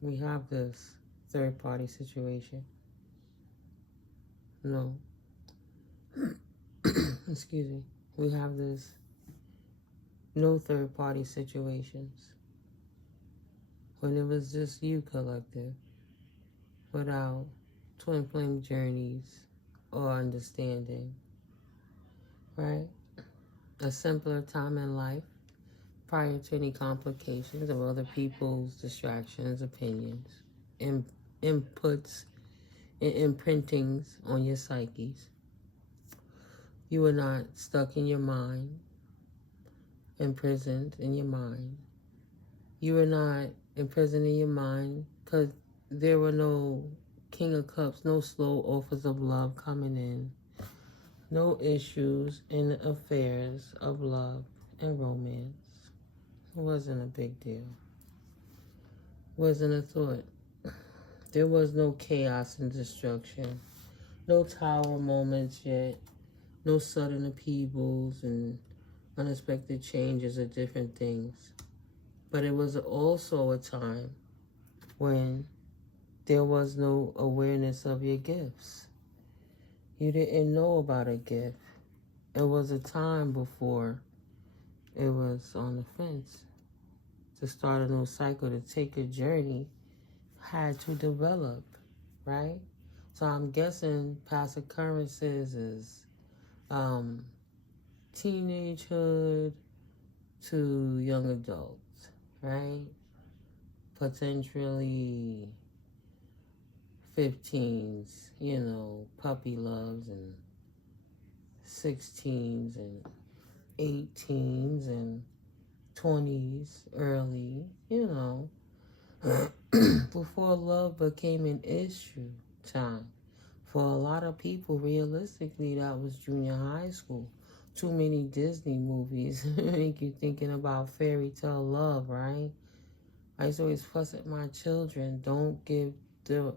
we have this third-party situation. No. Excuse me. We have this no third-party situations. When it was just you, collective, without twin flame journeys or understanding, right? A simpler time in life prior to any complications of other people's distractions, opinions, inputs, and imprintings on your psyches. You were not stuck in your mind, imprisoned in your mind. You were not imprisoned in your mind because there were no King of Cups, no slow offers of love coming in, no issues in the affairs of love and romance. It wasn't a big deal. Wasn't a thought. There was no chaos and destruction, no tower moments yet, no sudden upheavals and unexpected changes of different things. But it was also a time when there was no awareness of your gifts. You didn't know about a gift. It was a time before it was on the fence. To start a new cycle, to take a journey, had to develop, right? So I'm guessing past occurrences is teenagehood to young adults, right? Potentially 15s, puppy loves, and 16s and 18s and 20s, early, before love became an issue time. For a lot of people, realistically, that was junior high school. Too many Disney movies make you thinking about fairy tale love, right? I used to always fuss at my children, don't give the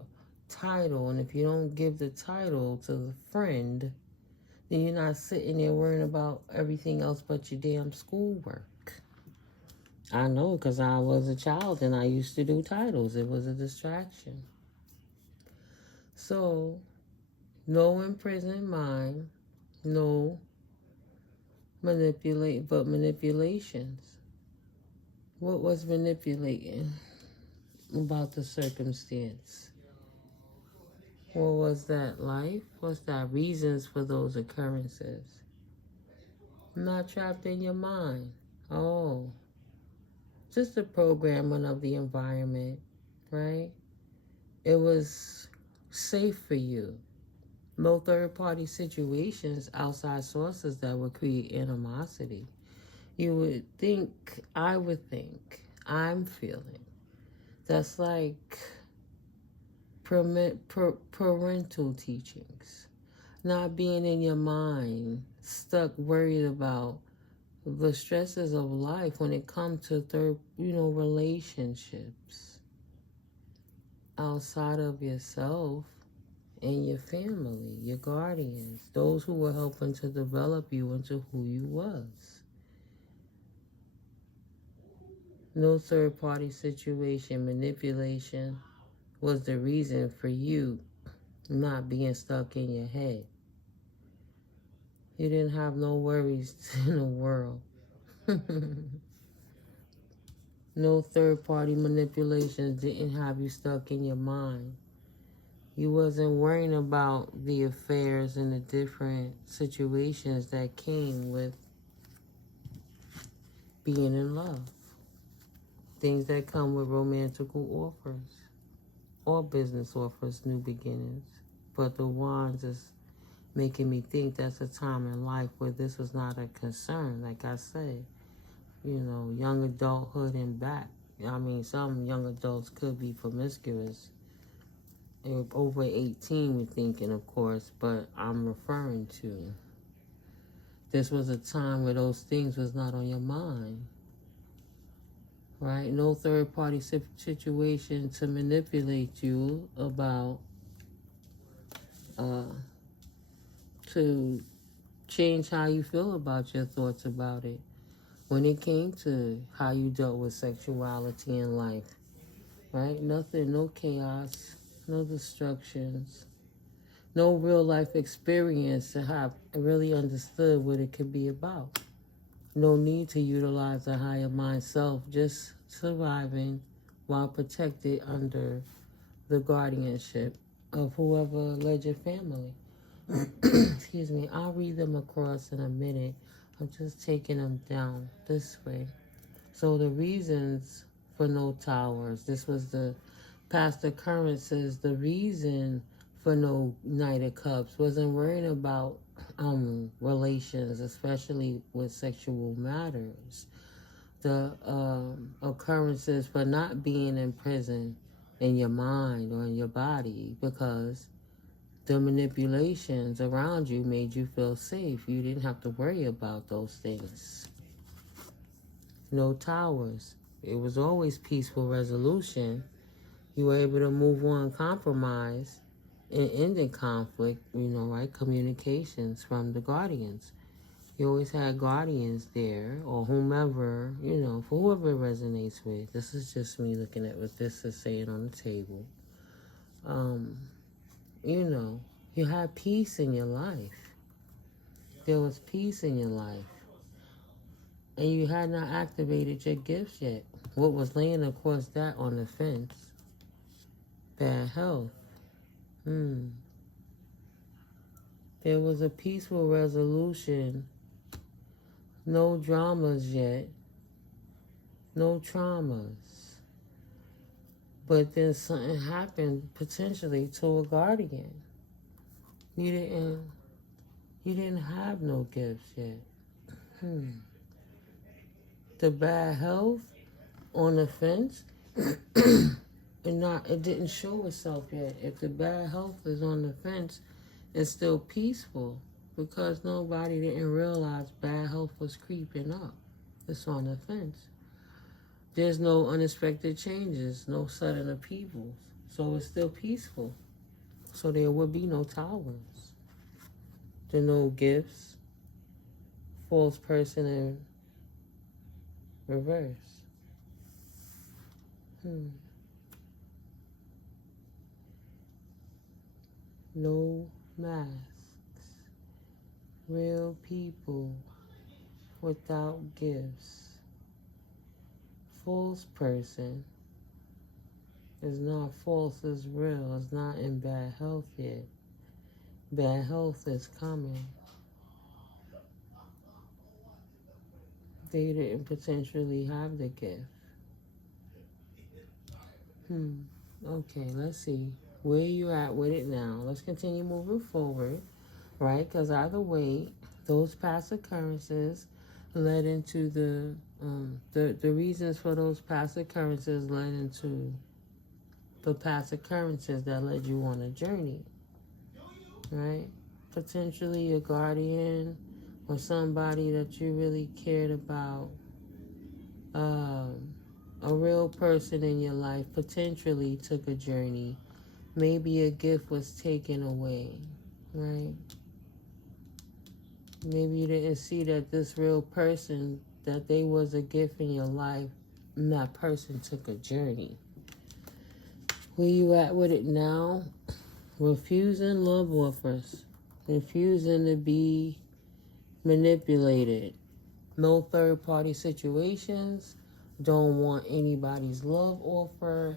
title. And if you don't give the title to the friend, then you're not sitting there worrying about everything else but your damn schoolwork. I know, because I was a child and I used to do titles. It was a distraction. So, no imprisoned mind, no manipulations. What was manipulating about the circumstance? What was that life? What's that reasons for those occurrences? Not trapped in your mind. Oh, just the programming of the environment, right? It was safe for you. No third-party situations, outside sources that would create animosity. You would think, I would think, I'm feeling. That's like parental teachings. Not being in your mind, stuck, worried about the stresses of life when it comes to relationships outside of yourself and your family, your guardians, those who were helping to develop you into who you was. No third-party situation, manipulation was the reason for you not being stuck in your head. You didn't have no worries in the world. No third-party manipulations didn't have you stuck in your mind. You wasn't worrying about the affairs and the different situations that came with being in love. Things that come with romantical offers or business offers, new beginnings. But the wands is making me think that's a time in life where this was not a concern. Like I said, young adulthood and back. I mean, some young adults could be promiscuous. Over 18, we're thinking, of course, but I'm referring to this was a time where those things was not on your mind, right? No third-party situation to manipulate you about, to change how you feel about your thoughts about it. When it came to how you dealt with sexuality in life, right? Nothing, no chaos, no destructions, no real life experience to have really understood what it could be about. No need to utilize a higher mind self, just surviving while protected under the guardianship of whoever led your family. Excuse me, I'll read them across in a minute. I'm just taking them down this way. So the reasons for no towers, this was the past occurrences. The reason for no Knight of Cups wasn't worrying about relations, especially with sexual matters. The occurrences for not being in prison in your mind or in your body, because the manipulations around you made you feel safe. You didn't have to worry about those things. No towers. It was always peaceful resolution. You were able to move on, compromise, and end in conflict, right? Communications from the guardians. You always had guardians there, or whomever, for whoever it resonates with. This is just me looking at what this is saying on the table. You had peace in your life. There was peace in your life. And you had not activated your gifts yet. What was laying across that on the fence? Bad health. There was a peaceful resolution. No dramas yet. No traumas. But then something happened potentially to a guardian. You didn't have no gifts yet. The bad health on the fence, it didn't show itself yet. If the bad health is on the fence, it's still peaceful, because nobody didn't realize bad health was creeping up. It's on the fence. There's no unexpected changes, no sudden upheavals. So it's still peaceful. So there would be no towers. There are no gifts. False person in reverse. No masks. Real people without gifts. False person is not false, it's real. It's not in bad health yet. Bad health is coming. They didn't potentially have the gift. Okay, let's see. Where you at with it now? Let's continue moving forward, right? Because either way, those past occurrences led into the reasons for those past occurrences led into the past occurrences that led you on a journey, right? Potentially a guardian or somebody that you really cared about, a real person in your life potentially took a journey. Maybe a gift was taken away, right? Maybe you didn't see that this real person, that they was a gift in your life, and that person took a journey. Where you at with it now? Refusing love offers. Refusing to be manipulated. No third-party situations. Don't want anybody's love offer.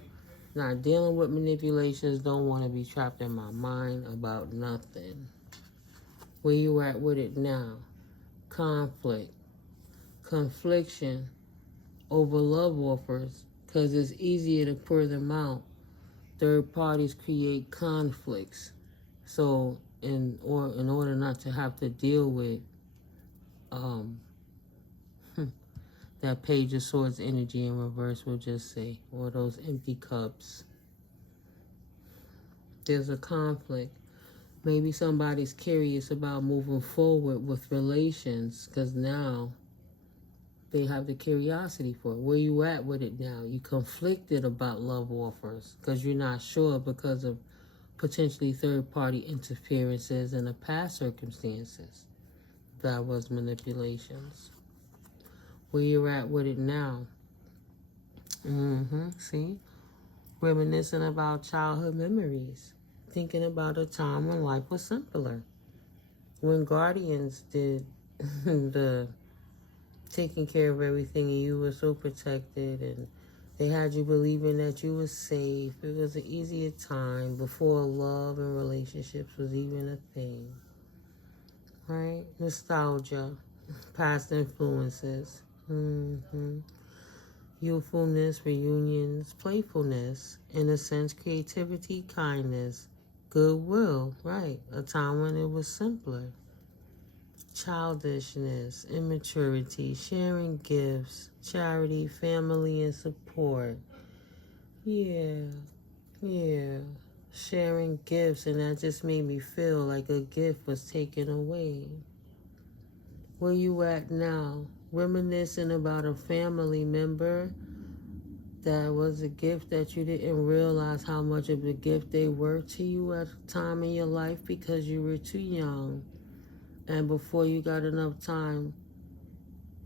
Not dealing with manipulations. Don't want to be trapped in my mind about nothing. Where you at with it now? Conflict. Confliction over love offers, because it's easier to pour them out. Third parties create conflicts. So in order not to have to deal with that Page of Swords energy in reverse, we'll just say, or those empty cups. There's a conflict. Maybe somebody's curious about moving forward with relations, because now they have the curiosity for it. Where you at with it now? You conflicted about love offers because you're not sure, because of potentially third-party interferences in the past circumstances. That was manipulations. Where you're at with it now? See? Reminiscing about childhood memories. Thinking about a time when life was simpler. When guardians did the taking care of everything and you were so protected and they had you believing that you were safe. It was an easier time before love and relationships was even a thing. Right? Nostalgia. Past influences. Youthfulness, reunions, playfulness, innocence, creativity, kindness, goodwill, right? A time when it was simpler. Childishness, immaturity, sharing gifts, charity, family, and support. Yeah. Sharing gifts, and that just made me feel like a gift was taken away. Where you at now? Reminiscing about a family member that was a gift that you didn't realize how much of a gift they were to you at a time in your life because you were too young and before you got enough time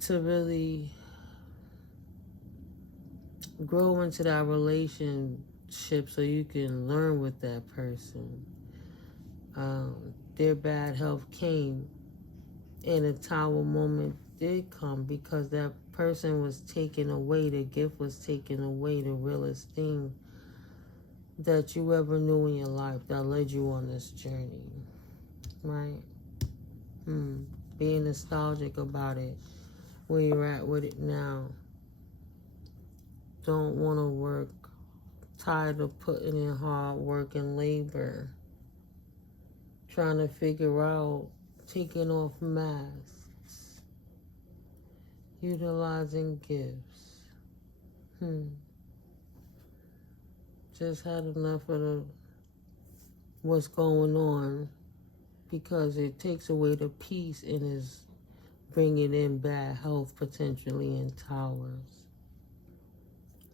to really grow into that relationship so you can learn with that person. Their bad health came and a tower moment did come because that person was taken away, the gift was taken away, the realest thing that you ever knew in your life that led you on this journey, right? Being nostalgic about it, where you're at with it now. Don't want to work, tired of putting in hard work and labor, trying to figure out taking off masks, utilizing gifts. Just had enough of what's going on because it takes away the peace and is bringing in bad health potentially in towers.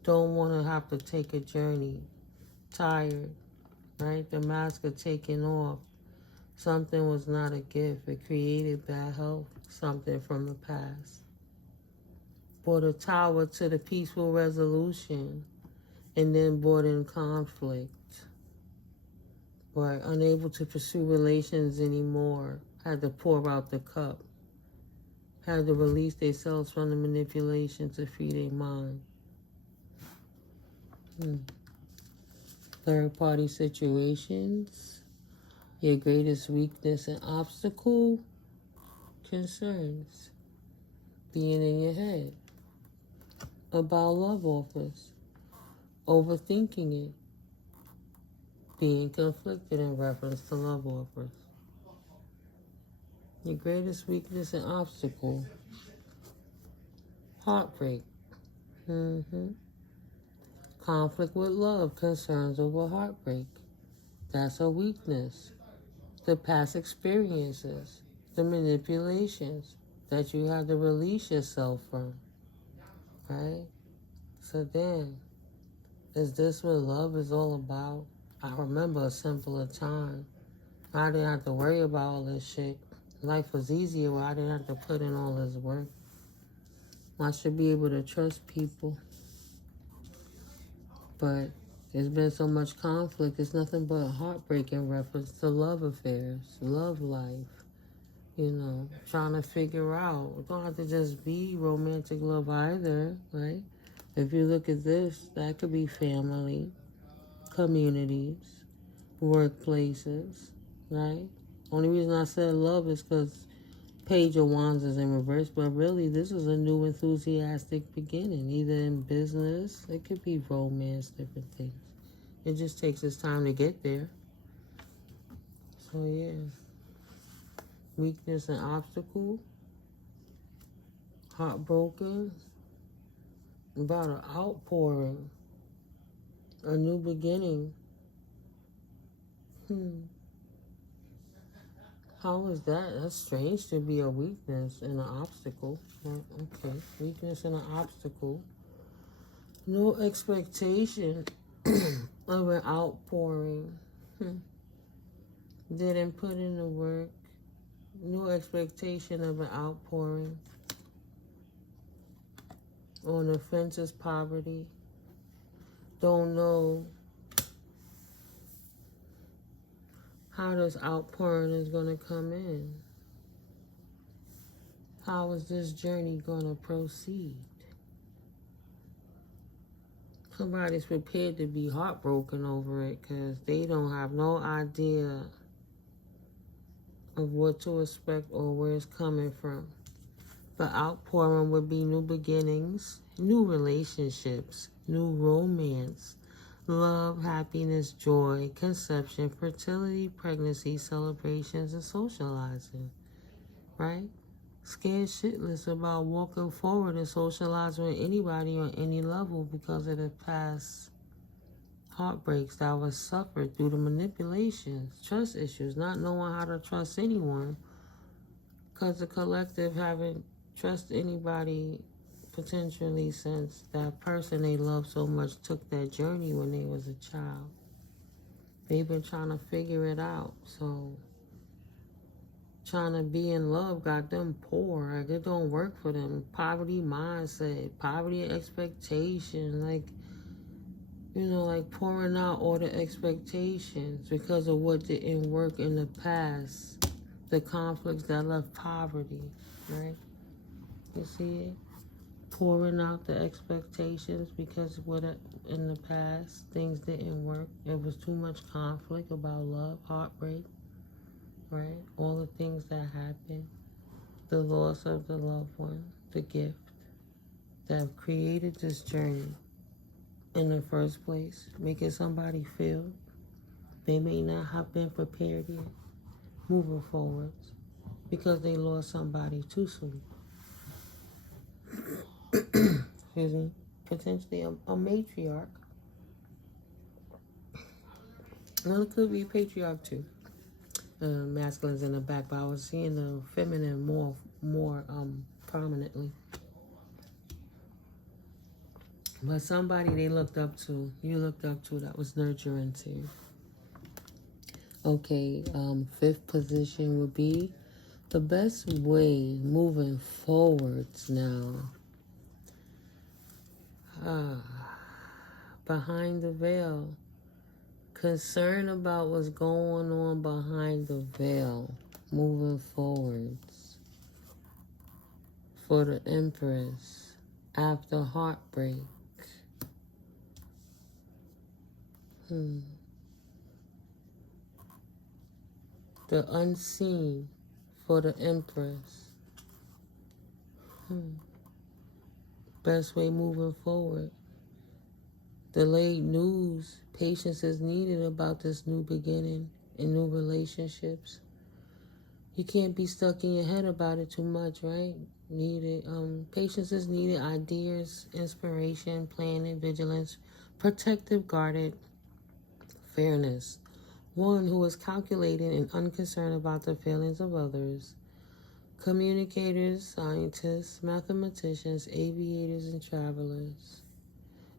Don't want to have to take a journey. Tired, right? The mask are taken off. Something was not a gift. It created bad health, something from the past. Brought a tower to the peaceful resolution and then brought in conflict. Were unable to pursue relations anymore. Had to pour out the cup. Had to release themselves from the manipulation to free their mind. Third party situations. Your greatest weakness and obstacle. Concerns. Being in your head. About love offers. Overthinking it. Being conflicted in reference to love offers. Your greatest weakness and obstacle. Heartbreak. Conflict with love, concerns over heartbreak. That's a weakness. The past experiences, the manipulations that you have to release yourself from. Right? So then, is this what love is all about? I remember a simpler time. I didn't have to worry about all this shit. Life was easier where I didn't have to put in all this work. I should be able to trust people. But there's been so much conflict. It's nothing but heartbreak in reference to love affairs, love life. Trying to figure out. It don't have to just be romantic love either, right? If you look at this, that could be family, communities, workplaces, right? Only reason I said love is because Page of Wands is in reverse, but really this is a new enthusiastic beginning, either in business, it could be romance, different things. It just takes its time to get there. So yeah, weakness and obstacle, heartbroken, about an outpouring, a new beginning. How is that? That's strange to be a weakness and an obstacle. Okay, weakness and an obstacle. No expectation of an outpouring. Didn't put in the work. No expectation of an outpouring. On the fence is poverty. don't know how this outpouring is going to come in. How is this journey going to proceed? Somebody's prepared to be heartbroken over it because they don't have no idea of what to expect or where it's coming from. The outpouring would be new beginnings, new relationships, new romance, love, happiness, joy, conception, fertility, pregnancy, celebrations, and socializing, right? Scared shitless about walking forward and socializing with anybody on any level because of the past heartbreaks that was suffered through the manipulations, trust issues, not knowing how to trust anyone because the collective haven't trusted anybody potentially since that person they love so much took that journey when they was a child. They've been trying to figure it out, so trying to be in love got them poor. Like, it don't work for them. Poverty mindset, poverty expectation, like, you know, like pouring out all the expectations because of what didn't work in the past, the conflicts that left poverty, right? You see it? Pouring out the expectations because what in the past things didn't work. It was too much conflict about love, heartbreak, right? All the things that happened, the loss of the loved one, the gift that have created this journey in the first place, making somebody feel they may not have been prepared yet, moving forwards, because they lost somebody too soon. Excuse me. Potentially a matriarch. Well, it could be a patriarch too. Masculine's in the back, but I was seeing the feminine more prominently. But somebody they looked up to, you looked up to, that was nurturing too. Okay, fifth position would be the best way moving forwards now. Behind the veil. Concern about what's going on behind the veil, moving forwards. For the Empress, after heartbreak. The unseen for the Empress. Best way moving forward. Delayed news. Patience is needed about this new beginning and new relationships. You can't be stuck in your head about it too much, right? Patience is needed. Ideas, inspiration, planning, vigilance, protective, guarded, fairness. One who is calculated and unconcerned about the feelings of others. Communicators, scientists, mathematicians, aviators, and travelers.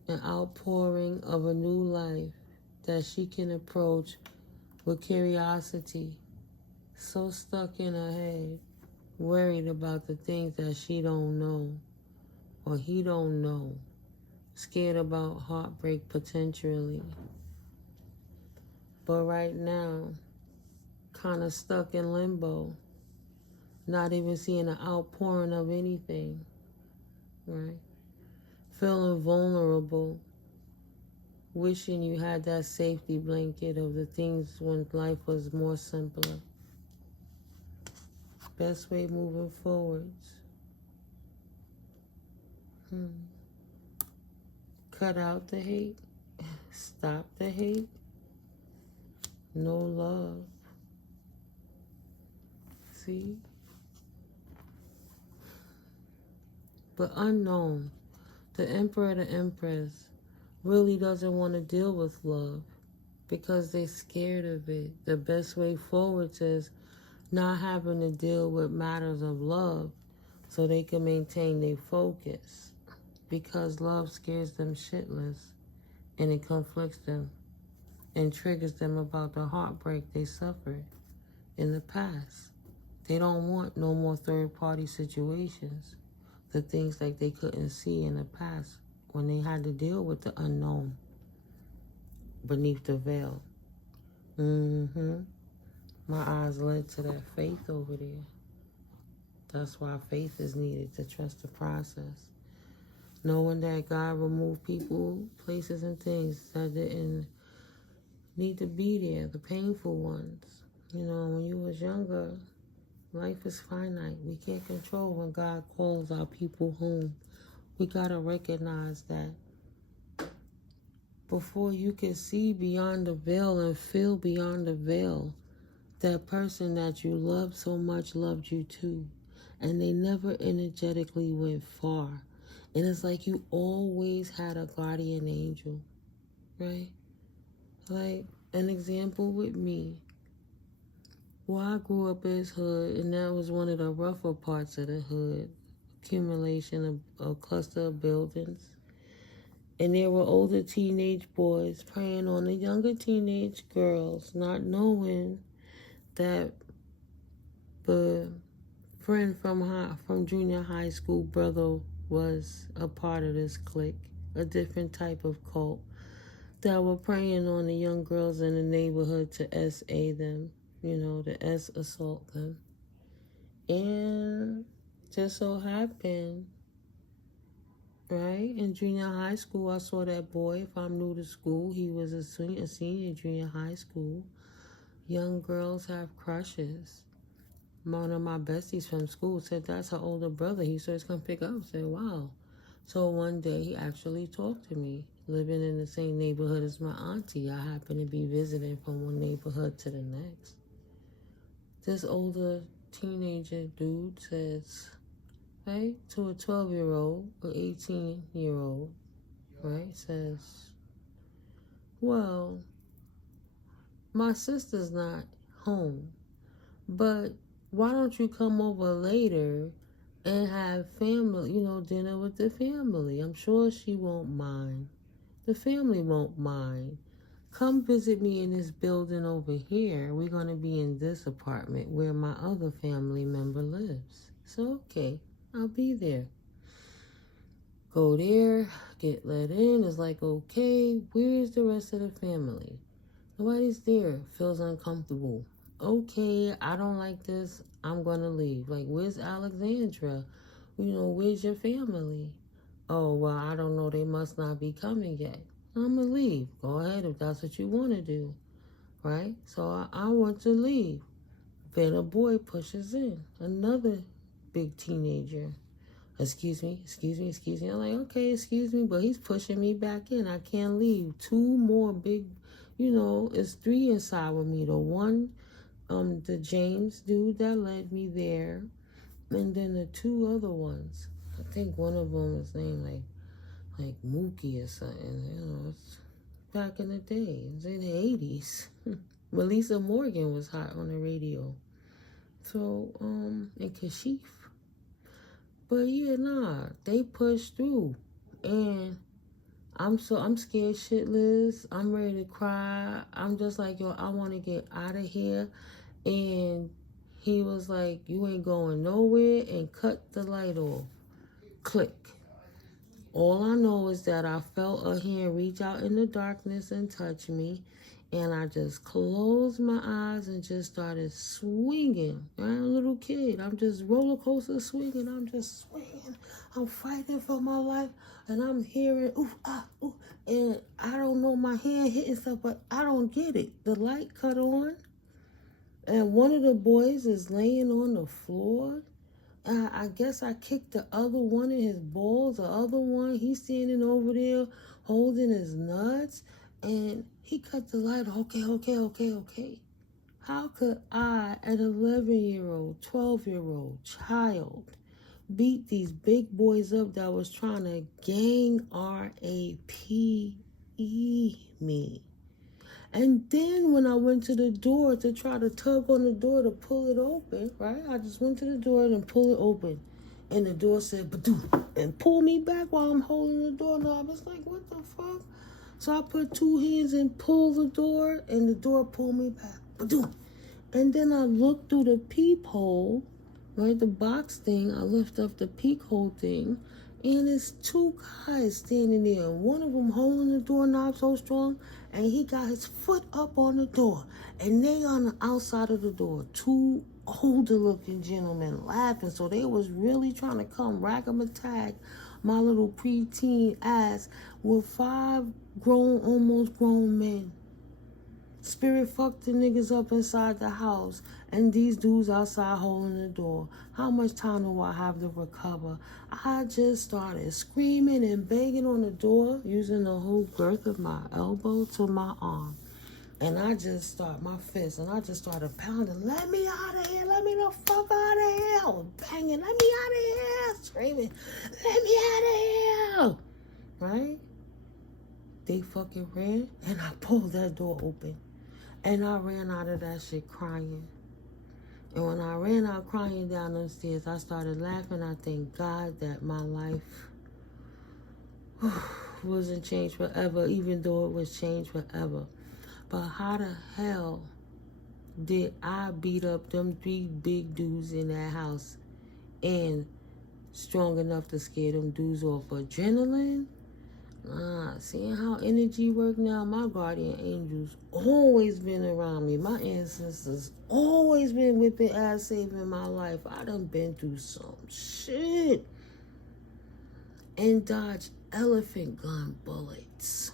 An outpouring of a new life that she can approach with curiosity. So stuck in her head, worried about the things that she don't know or he don't know. Scared about heartbreak potentially. But right now, kind of stuck in limbo. Not even seeing an outpouring of anything, right? Feeling vulnerable, wishing you had that safety blanket of the things when life was more simpler. Best way moving forwards. Cut out the hate. Stop the hate. No love. See? But unknown. The Emperor, the Empress, really doesn't want to deal with love because they're scared of it. The best way forward is not having to deal with matters of love so they can maintain their focus, because love scares them shitless and it conflicts them and triggers them about the heartbreak they suffered in the past. They don't want no more third-party situations. The things like they couldn't see in the past when they had to deal with the unknown. beneath the veil. My eyes led to that faith over there. That's why faith is needed, to trust the process. Knowing that God removed people, places, and things that didn't need to be there, the painful ones. You know, when you was younger, life is finite. We can't control when God calls our people home. We gotta recognize that. Before you can see beyond the veil and feel beyond the veil, that person that you loved so much loved you too. And they never energetically went far. And it's like you always had a guardian angel, right? Like an example with me. Well, I grew up as hood, and that was one of the rougher parts of the hood. Accumulation of a cluster of buildings. And there were older teenage boys preying on the younger teenage girls, not knowing that the friend from junior high school brother was a part of this clique, a different type of cult that were preying on the young girls in the neighborhood to SA them, to assault them. And just so happened, right, in junior high school, I saw that boy. If I'm new to school, he was a senior junior high school. Young girls have crushes. One of my besties from school said that's her older brother. He said he's going to pick up. I said, wow. So one day he actually talked to me, living in the same neighborhood as my auntie. I happened to be visiting from one neighborhood to the next. This older teenager dude says, right, to a 12-year-old or 18-year-old, right, says, well, my sister's not home, but why don't you come over later and have family, dinner with the family? I'm sure she won't mind. The family won't mind. Come visit me in this building over here. We're going to be in this apartment where my other family member lives. So, okay, I'll be there. Go there, get let in. It's like, okay, where's the rest of the family? Nobody's there. Feels uncomfortable. Okay, I don't like this. I'm going to leave. Like, where's Alexandra? Where's your family? Oh, well, I don't know. They must not be coming yet. I'm going to leave. Go ahead if that's what you want to do. Right? So I want to leave. Then a boy pushes in. Another big teenager. Excuse me. I'm like, okay, excuse me. But he's pushing me back in. I can't leave. Two more big, it's three inside with me. The one, the James dude that led me there. And then the two other ones. I think one of them was named like Mookie or something. It's back in the day. It was in the 80s. Melissa Morgan was hot on the radio. So, and Kashif. But yeah, they pushed through. And I'm scared shitless. I'm ready to cry. I'm just like, yo, I want to get out of here. And he was like, you ain't going nowhere, and cut the light off. Click. All I know is that I felt a hand reach out in the darkness and touch me, and I just closed my eyes and just started swinging. I'm a little kid. I'm just roller coaster swinging. I'm just swinging. I'm fighting for my life, and I'm hearing ooh, ah, ooh, and I don't know, my hand hitting stuff, but I don't get it. The light cut on, and one of the boys is laying on the floor. I guess I kicked the other one in his balls. The other one, he's standing over there holding his nuts. And he cut the light. Okay. How could I, an 11-year-old, 12-year-old child, beat these big boys up that was trying to gang R-A-P-E me? And then when I went to the door to try to tug on the door to pull it open, right? I just went to the door and pull it open. And the door said, "Badoo," and pulled me back while I'm holding the doorknob. It's like, what the fuck? So I put two hands and pulled the door, and the door pulled me back. Badoo. And then I looked through the peephole, right? The box thing. I lift up the peephole thing, And it's two guys standing there. One of them holding the doorknob so strong, and he got his foot up on the door. And they on the outside of the door. Two older looking gentlemen laughing. So they was really trying to come rack 'em attack my little preteen ass with 5 grown, almost grown men. Spirit fucked the niggas up inside the house, and these dudes outside holding the door. How much time do I have to recover? I just started screaming and banging on the door, using the whole girth of my elbow to my arm. And I just started my fist, and I just started pounding, let me out of here, let me the fuck out of here. I was banging, let me out of here, screaming, let me out of here. Right? They fucking ran, and I pulled that door open. And I ran out of that shit crying. And when I ran out crying down those stairs, I started laughing. I thank God that my life wasn't changed forever, even though it was changed forever. But how the hell did I beat up them 3 big dudes in that house and strong enough to scare them dudes off? Adrenaline? Seeing how energy work now, my guardian angels always been around me. My ancestors always been whipping ass saving my life. I done been through some shit and dodged elephant gun bullets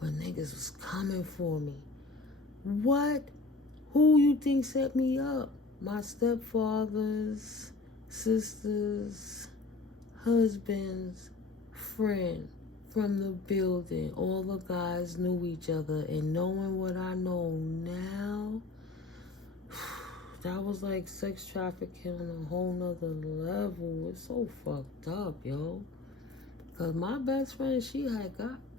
when niggas was coming for me. What? Who you think set me up? My stepfathers, sisters, husbands, friend. From the building, all the guys knew each other, and knowing what I know now, that was like sex trafficking on a whole nother level. It's so fucked up, yo. Cause my best friend, she had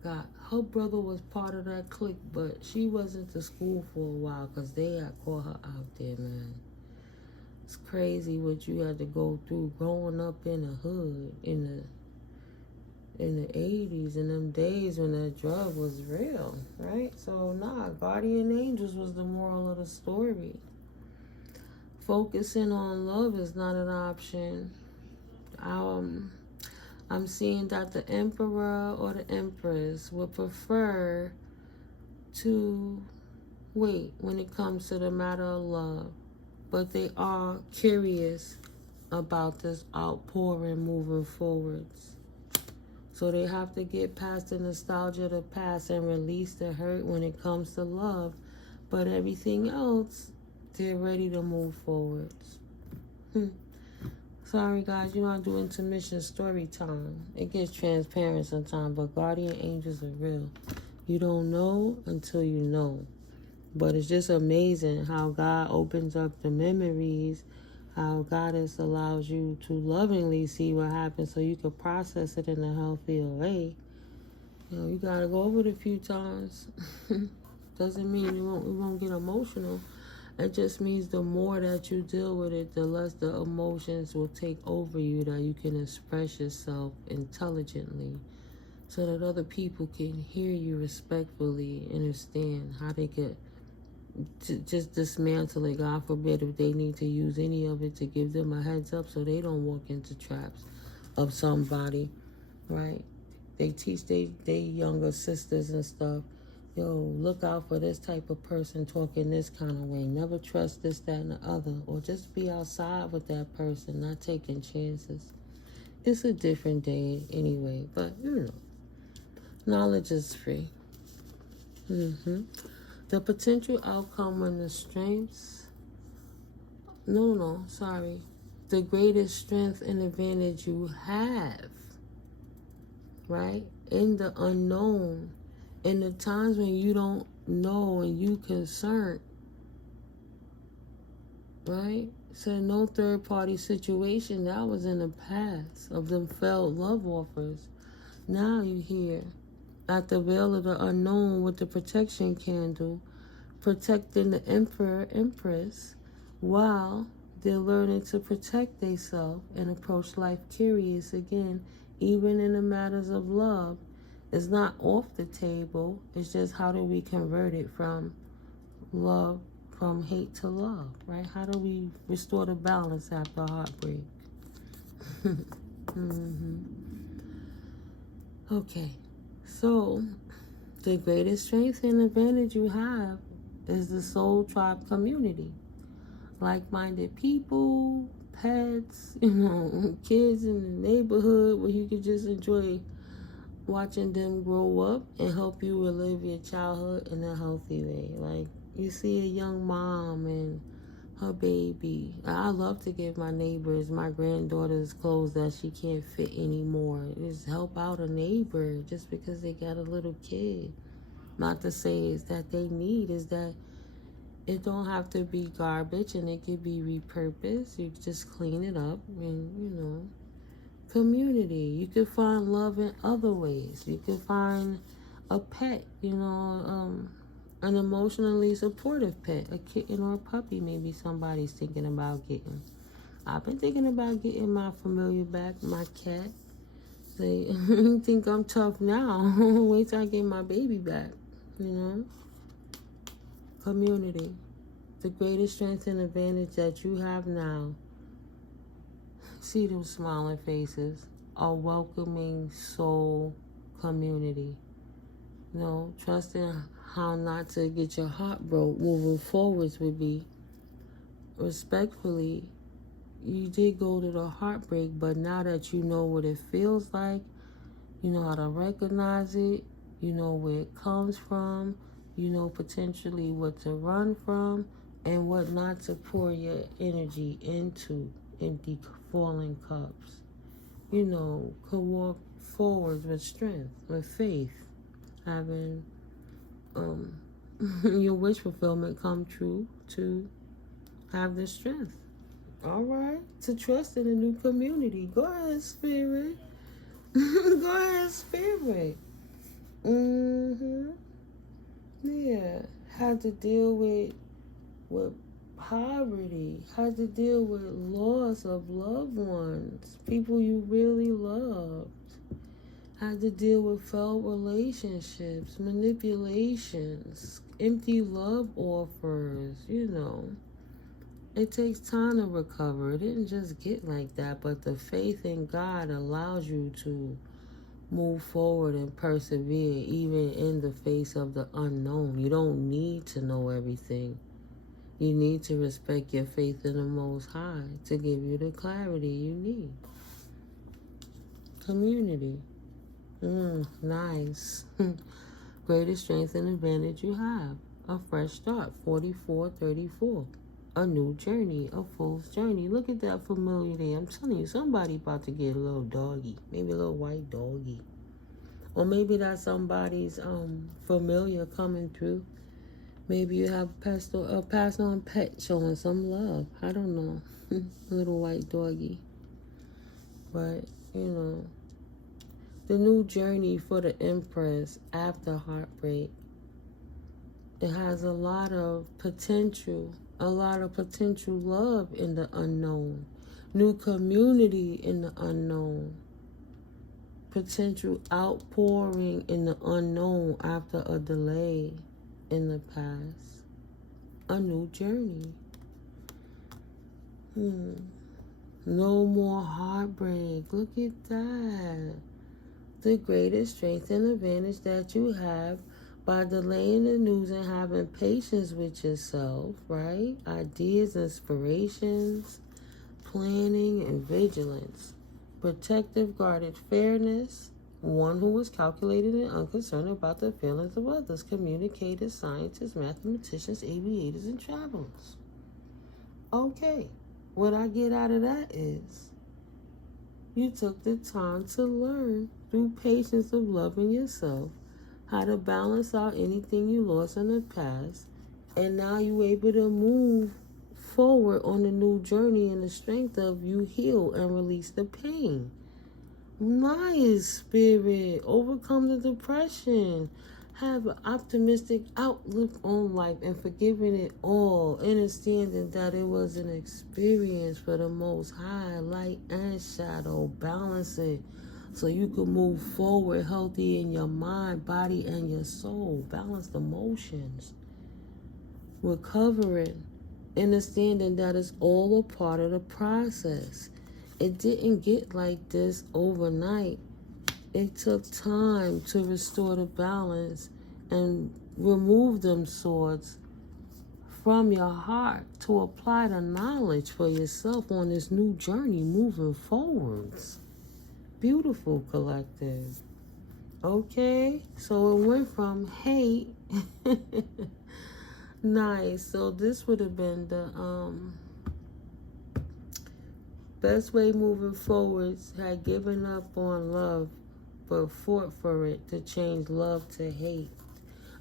got her brother was part of that clique, but she wasn't to school for a while because they had caught her out there, man. It's crazy what you had to go through growing up in the hood, in the 80s, in them days when that drug was real, right? So, guardian angels was the moral of the story. Focusing on love is not an option. I'm seeing that the emperor or the empress would prefer to wait when it comes to the matter of love, but they are curious about this outpouring moving forwards. So they have to get past the nostalgia of the past and release the hurt when it comes to love. But everything else, they're ready to move forwards. Sorry, guys, you know I do intermission story time. It gets transparent sometimes, but guardian angels are real. You don't know until you know. But it's just amazing how God opens up the memories, how Goddess allows you to lovingly see what happens so you can process it in a healthier way. You know, you gotta go over it a few times. Doesn't mean you won't get emotional. It just means the more that you deal with it, the less the emotions will take over you, that you can express yourself intelligently so that other people can hear you respectfully, understand how they could just dismantle it. God forbid if they need to use any of it to give them a heads up so they don't walk into traps of somebody, right? They teach they younger sisters and stuff, yo, look out for this type of person talking this kind of way. Never trust this, that, and the other. Or just be outside with that person, not taking chances. It's a different day anyway, but you know, knowledge is free. The potential outcome when the strengths, the greatest strength and advantage you have, right? In the unknown, in the times when you don't know and you concerned, right? So no third party situation, that was in the past of them failed love offers. Now you hear at the veil of the unknown with the protection candle, protecting the emperor, empress, while they're learning to protect themselves and approach life curious again, even in the matters of love. It's not off the table. It's just how do we convert it from love, from hate to love, right? How do we restore the balance after heartbreak? Okay, so the greatest strength and advantage you have is the soul tribe community. Like-minded people, pets, kids in the neighborhood where you could just enjoy watching them grow up and help you relive your childhood in a healthy way. Like, you see a young mom and her baby. I love to give my neighbors, my granddaughters, clothes that she can't fit anymore. Just help out a neighbor just because they got a little kid. Not to say it's that they need, is that it don't have to be garbage and it could be repurposed. You just clean it up and, community. You could find love in other ways. You could find a pet, an emotionally supportive pet, a kitten or a puppy maybe somebody's thinking about getting. I've been thinking about getting my familiar back, my cat. They think I'm tough now. Wait till I get my baby back, Community. The greatest strength and advantage that you have now. See them smiling faces. A welcoming soul community. Trusting how not to get your heart broke moving forwards would be, respectfully, you did go to the heartbreak, but now that you know what it feels like, you know how to recognize it, you know where it comes from, you know potentially what to run from, and what not to pour your energy into empty falling cups. Could walk forward with strength, with faith, having your wish fulfillment come true, to have the strength. All right, to trust in a new community. Go ahead, Spirit. Go ahead, Spirit. Yeah, had to deal with poverty, had to deal with loss of loved ones, people you really loved, had to deal with failed relationships, manipulations, empty love offers, It takes time to recover. It didn't just get like that, but the faith in God allows you to move forward and persevere even in the face of the unknown. You don't need to know everything. You need to respect your faith in the Most High to give you the clarity you need. Community. Nice. Greatest strength and advantage you have. A fresh start. 4434. A new journey. A fool's journey. Look at that familiarity. I'm telling you, somebody about to get a little doggy. Maybe a little white doggy. Or maybe that's somebody's familiar coming through. Maybe you have a passed on pet showing some love. I don't know. Little white doggy. But, the new journey for the Empress after heartbreak. It has a lot of potential love in the unknown. New community in the unknown. Potential outpouring in the unknown after a delay in the past. A new journey. No more heartbreak. Look at that. The greatest strength and advantage that you have by delaying the news and having patience with yourself, right? Ideas, inspirations, planning, and vigilance. Protective, guarded fairness. One who was calculated and unconcerned about the feelings of others. Communicators, scientists, mathematicians, aviators, and travelers. Okay, what I get out of that is you took the time to learn through patience of loving yourself how to balance out anything you lost in the past, and now you're able to move forward on a new journey in the strength of you heal and release the pain. Nice, Spirit. Overcome the depression. Have an optimistic outlook on life and forgiving it all. Understanding that it was an experience for the Most High, light and shadow. Balance it so you can move forward healthy in your mind, body, and your soul. Balance the emotions. Recovering. Understanding that it's all a part of the process. it didn't get like this overnight. It took time to restore the balance and remove them swords from your heart to apply the knowledge for yourself on this new journey moving forwards. Beautiful, collective. Okay, so it went from hate. Nice. So this would have been the best way moving forwards. Had given up on love, but fought for it to change love to hate.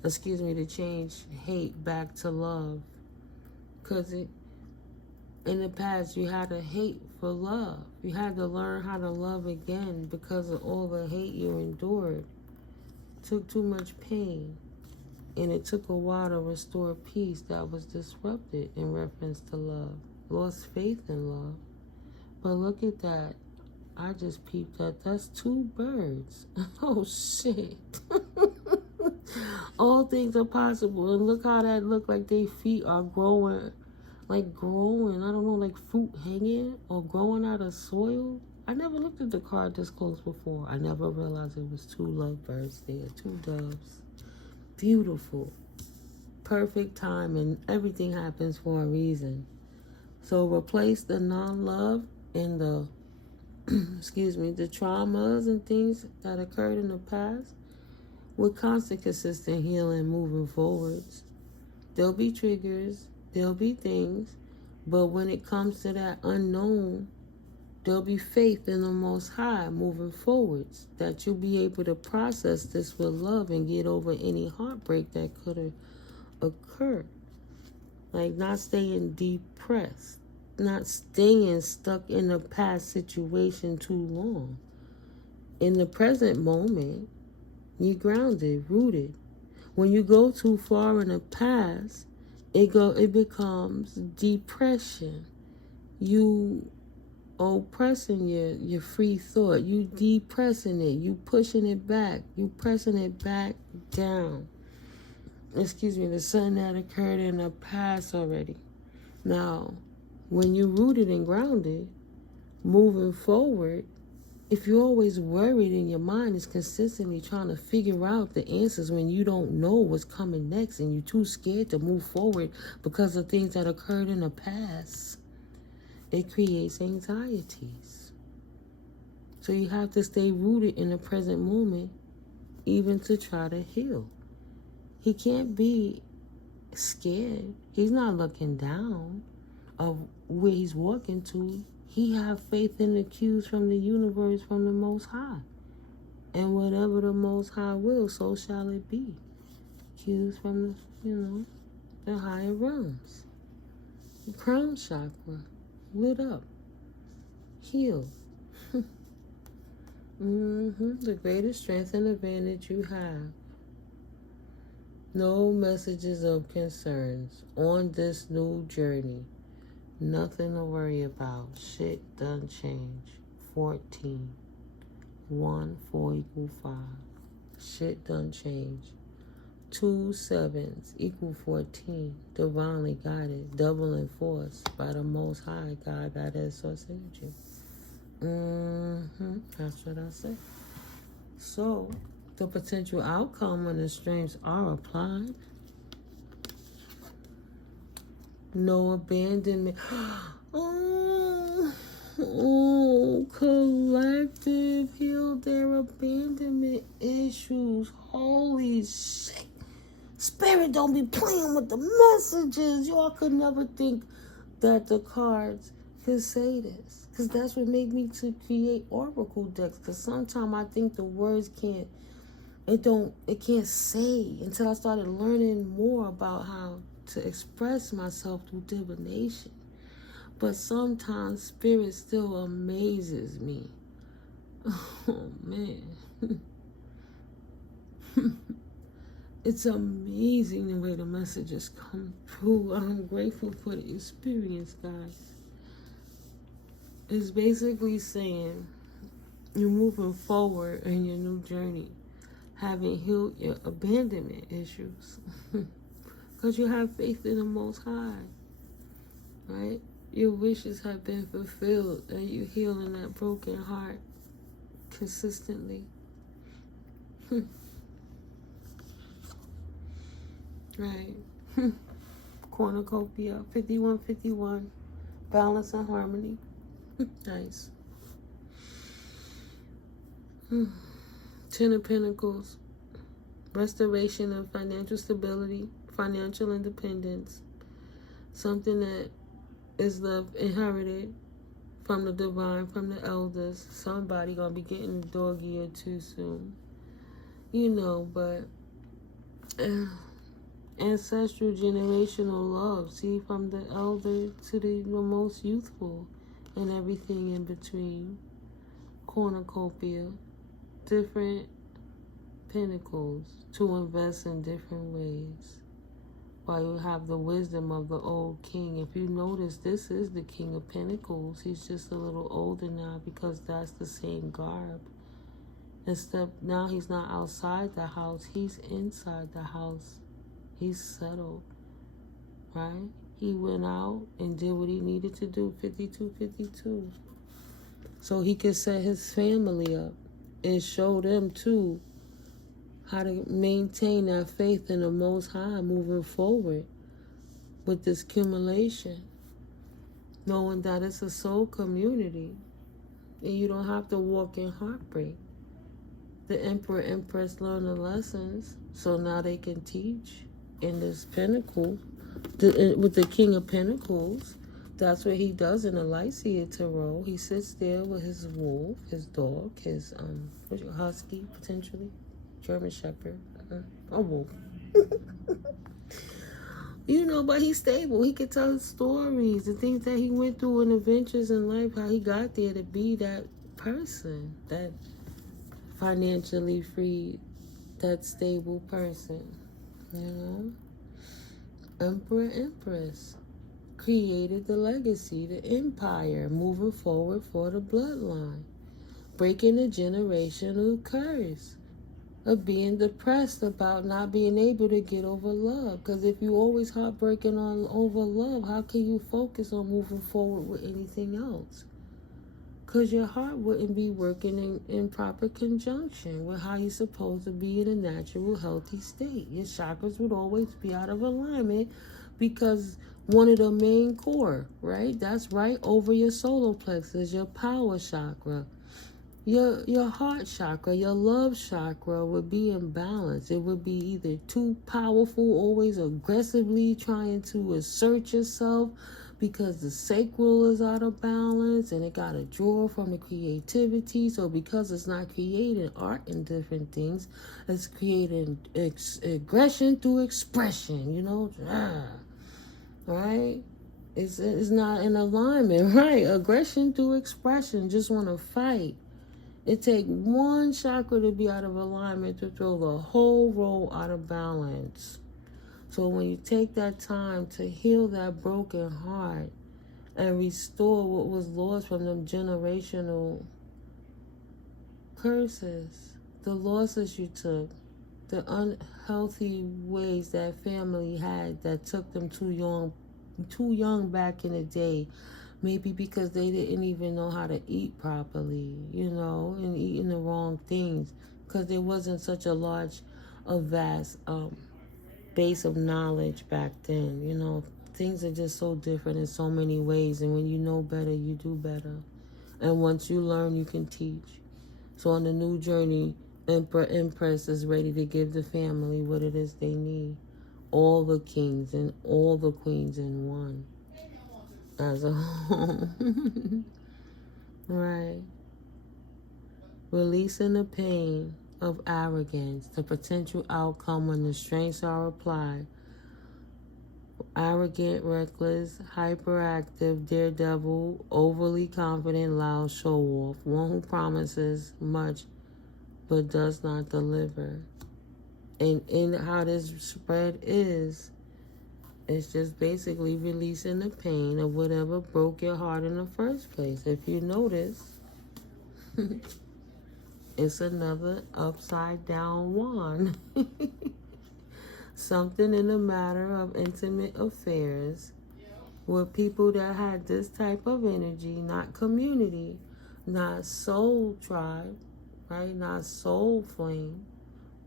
Excuse me, to change hate back to love. Because in the past, you had to hate for love. You had to learn how to love again because of all the hate you endured. Took too much pain. And it took a while to restore peace that was disrupted in reference to love. Lost faith in love. But look at that. I just peeped that. That's 2 birds. Oh, shit. All things are possible. And look how that look like their feet are growing. Like growing. I don't know, like fruit hanging or growing out of soil. I never looked at the card this close before. I never realized it was 2 lovebirds there. 2 doves. Beautiful. Perfect time, and everything happens for a reason. So replace the non-love and the excuse me, the traumas and things that occurred in the past with constant, consistent healing moving forwards. There'll be triggers, there'll be things, but when it comes to that unknown, there'll be faith in the Most High moving forwards, that you'll be able to process this with love and get over any heartbreak that could have occurred. Like not staying depressed, not staying stuck in a past situation too long. In the present moment, you're grounded, rooted. When you go too far in the past, it becomes depression. You oppressing your free thought. You depressing it. You pushing it back. You pressing it back down. Excuse me, the something that occurred in the past already. Now, when you're rooted and grounded, moving forward, if you're always worried and your mind is consistently trying to figure out the answers when you don't know what's coming next and you're too scared to move forward because of things that occurred in the past, it creates anxieties. So you have to stay rooted in the present moment, even to try to heal. He can't be scared. He's not looking down of where he's walking to. He have faith in the cues from the universe, from the Most High. And whatever the Most High will, so shall it be. Cues from the higher realms. The crown chakra. Lit up. Healed. The greatest strength and advantage you have. No messages of concerns on this new journey. Nothing to worry about. Shit done change. 14. 1, 4 equal 5. Shit done change. 2 7s equal 14. Divinely guided. Double in force by the Most High. God, Goddess, Source Energy. That's what I said. So, the potential outcome when the streams are applied. No abandonment. Collective heal their abandonment issues. Holy shit. Spirit don't be playing with the messages. Y'all could never think that the cards could say this. Because that's what made me to create oracle decks. Because sometimes I think the words it can't say until I started learning more about how to express myself through divination. But sometimes spirit still amazes me. Oh, man. It's amazing the way the messages come through. I'm grateful for the experience, guys. It's basically saying you're moving forward in your new journey, having healed your abandonment issues. Because you have faith in the Most High, right? Your wishes have been fulfilled, and you healing that broken heart consistently. Right. Cornucopia, 5151. Balance and harmony. Nice. Ten of Pentacles. Restoration of financial stability, financial independence. Something that is left inherited from the divine, from the elders. Somebody gonna be getting doggy or too soon. You know, but ancestral generational love. See, from the elder to the most youthful and everything in between. Cornucopia. Different pentacles to invest in different ways. While you have the wisdom of the old king. If you notice, this is the King of Pentacles. He's just a little older now because that's the same garb. Instead, now he's not outside the house. He's inside the house. He's settled. Right? He went out and did what he needed to do. 5252. So he could set his family up and show them too how to maintain that faith in the Most High moving forward with this accumulation. Knowing that it's a soul community and you don't have to walk in heartbreak. The Emperor, Empress learn the lessons, so now they can teach in this pinnacle. With the King of Pentacles, that's what he does in the Lycia Tarot. He sits there with his wolf, his dog, his husky, potentially. German Shepherd, a wolf. You know, but he's stable. He could tell stories, the things that he went through and adventures in life, how he got there to be that person, that financially free, that stable person. You know? Emperor, Empress created the legacy, the empire, moving forward for the bloodline, breaking the generational curse of being depressed about not being able to get over love. Because if you always heartbreaking on over love, how can you focus on moving forward with anything else? Because your heart wouldn't be working in proper conjunction with how you're supposed to be in a natural, healthy state. Your chakras would always be out of alignment because one of the main core, right? That's right over your solar plexus, your power chakra. Your heart chakra, your love chakra would be imbalanced. It would be either too powerful, always aggressively trying to assert yourself because the sacral is out of balance and it got to draw from the creativity. So because it's not creating art and different things, it's creating aggression through expression, you know? Right? It's not in alignment, right? Aggression through expression, just want to fight. It takes one chakra to be out of alignment to throw the whole roll out of balance. So when you take that time to heal that broken heart and restore what was lost from them generational curses, the losses you took, the unhealthy ways that family had that took them too young back in the day, maybe because they didn't even know how to eat properly, you know, and eating the wrong things because there wasn't such a vast base of knowledge back then. You know, things are just so different in so many ways, and when you know better, you do better. And once you learn, you can teach. So on the new journey, Emperor, Empress is ready to give the family what it is they need. All the kings and all the queens in one. As a whole. Right. Releasing the pain of arrogance, the potential outcome when the strengths are applied. Arrogant, reckless, hyperactive, daredevil, overly confident, loud, show-off. One who promises much but does not deliver. And in how this spread is, it's just basically releasing the pain of whatever broke your heart in the first place. If you notice, it's another upside down wand. Something in the matter of intimate affairs with people that had this type of energy, not community, not soul tribe, right? Not soul flame,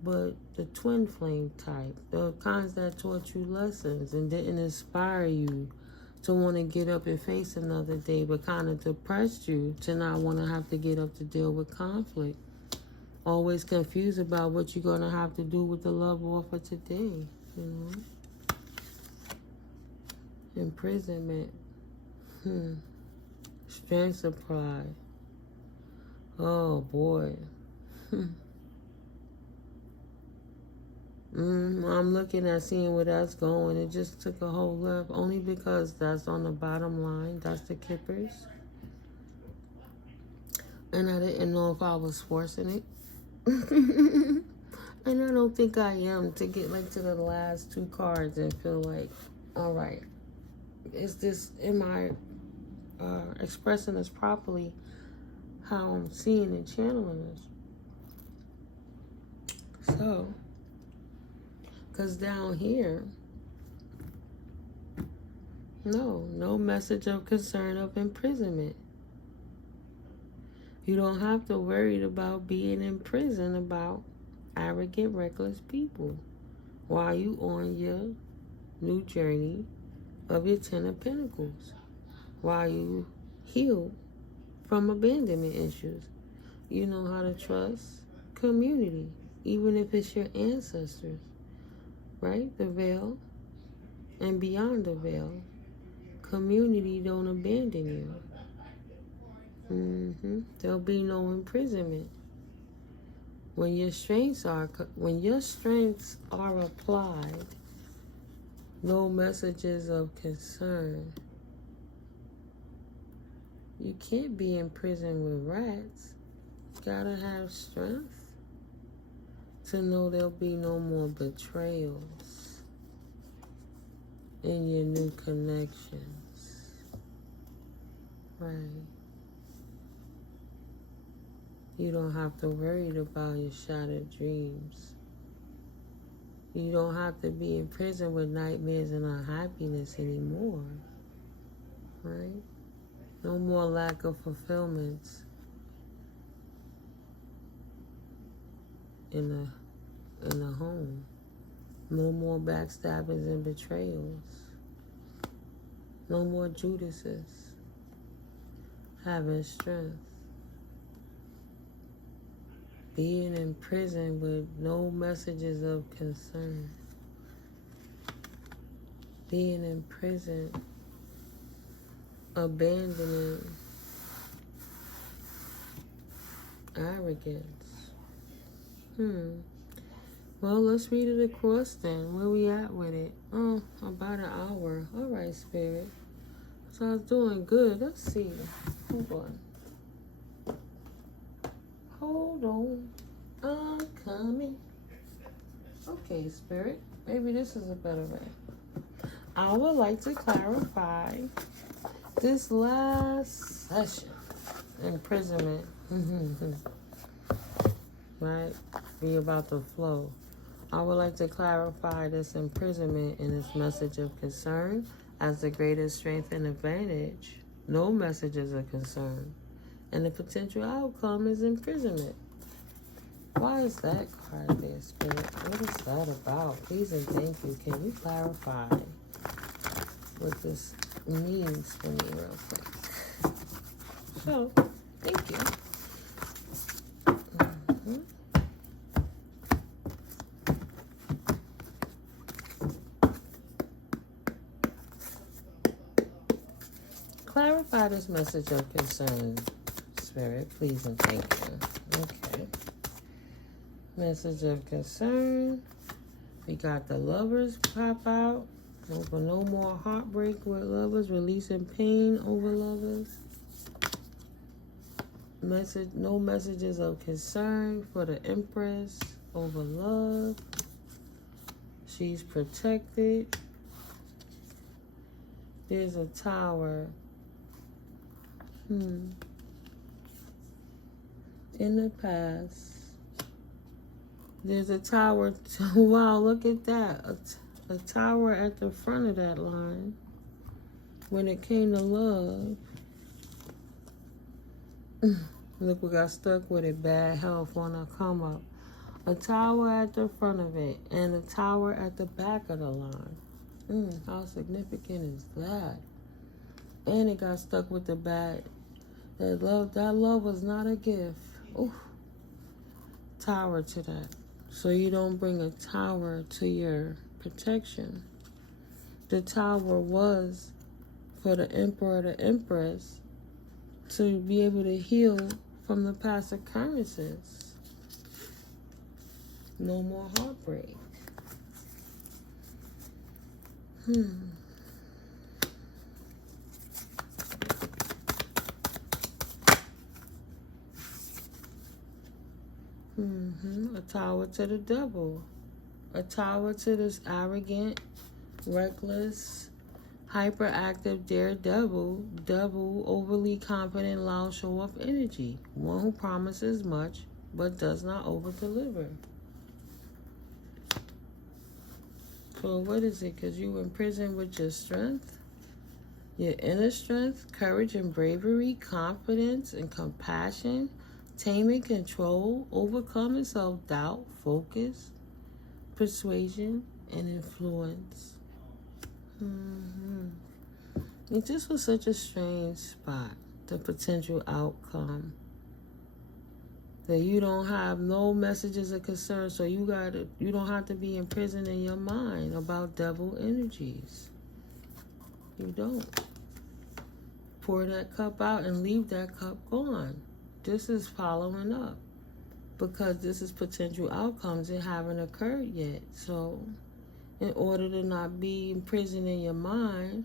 but the twin flame type, the kinds that taught you lessons and didn't inspire you to want to get up and face another day, but kind of depressed you to not want to have to get up to deal with conflict. Always confused about what you're going to have to do with the love offer today, you know? Imprisonment. Strength supply. Oh, boy. I'm looking at seeing where that's going. It just took a whole left, only because that's on the bottom line. That's the kippers. And I didn't know if I was forcing it. And I don't think I am, to get like to the last two cards and feel like, all right, am I expressing this properly, how I'm seeing and channeling this? So, because down here, no message of concern of imprisonment. You don't have to worry about being in prison about arrogant, reckless people while you on your new journey of your 10 of Pentacles, while you heal from abandonment issues. You know how to trust community, even if it's your ancestors, right? The veil and beyond the veil. Community don't abandon you. There'll be no imprisonment. When your strengths are applied, no messages of concern. You can't be in prison with rats. You gotta have strength to know there'll be no more betrayals in your new connections. Right. You don't have to worry about your shattered dreams. You don't have to be in prison with nightmares and unhappiness anymore. Right? No more lack of fulfillments in the home. No more backstabbings and betrayals. No more Judases. Having strength. Being in prison with no messages of concern. Being in prison, abandoning arrogance. Well, let's read it across then. Where we at with it? Oh, about an hour. All right, Spirit. So I was doing good. Let's see. Hold on. Hold on, I'm coming. Okay, Spirit, maybe this is a better way. I would like to clarify this last session, imprisonment. Right? Be about the flow. I would like to clarify this imprisonment and its message of concern as the greatest strength and advantage. No messages of concern. And the potential outcome is imprisonment. Why is that card there, Spirit? What is that about? Please and thank you. Can you clarify what this means for me real quick? So, thank you. Clarify this message of concern, Spirit, please and thank you. Okay. Message of concern. We got the lovers pop out. Over no more heartbreak with lovers. Releasing pain over lovers. No messages of concern for the Empress over love. She's protected. There's a tower. In the past, there's a tower. Wow, look at that. A tower at the front of that line. when it came to love, look, we got stuck with it. Bad health on a come up. A tower at the front of it and a tower at the back of the line. How significant is that? And it got stuck with the bad. That love was not a gift. Ooh. Tower to that. So you don't bring a tower to your protection. The tower was for the emperor, the empress, to be able to heal from the past occurrences. No more heartbreak. A tower to the devil. A tower to this arrogant, reckless, hyperactive daredevil, overly confident, loud show-off energy. One who promises much but does not over-deliver. So what is it? Because you in prison with your strength? Your inner strength, courage and bravery, confidence and compassion, taming control, overcoming self-doubt, focus, persuasion, and influence. It just was such a strange spot, the potential outcome. That you don't have no messages of concern, so you don't have to be imprisoned in your mind about devil energies. You don't. Pour that cup out and leave that cup gone. This is following up, because this is potential outcomes that haven't occurred yet. So in order to not be imprisoned in your mind,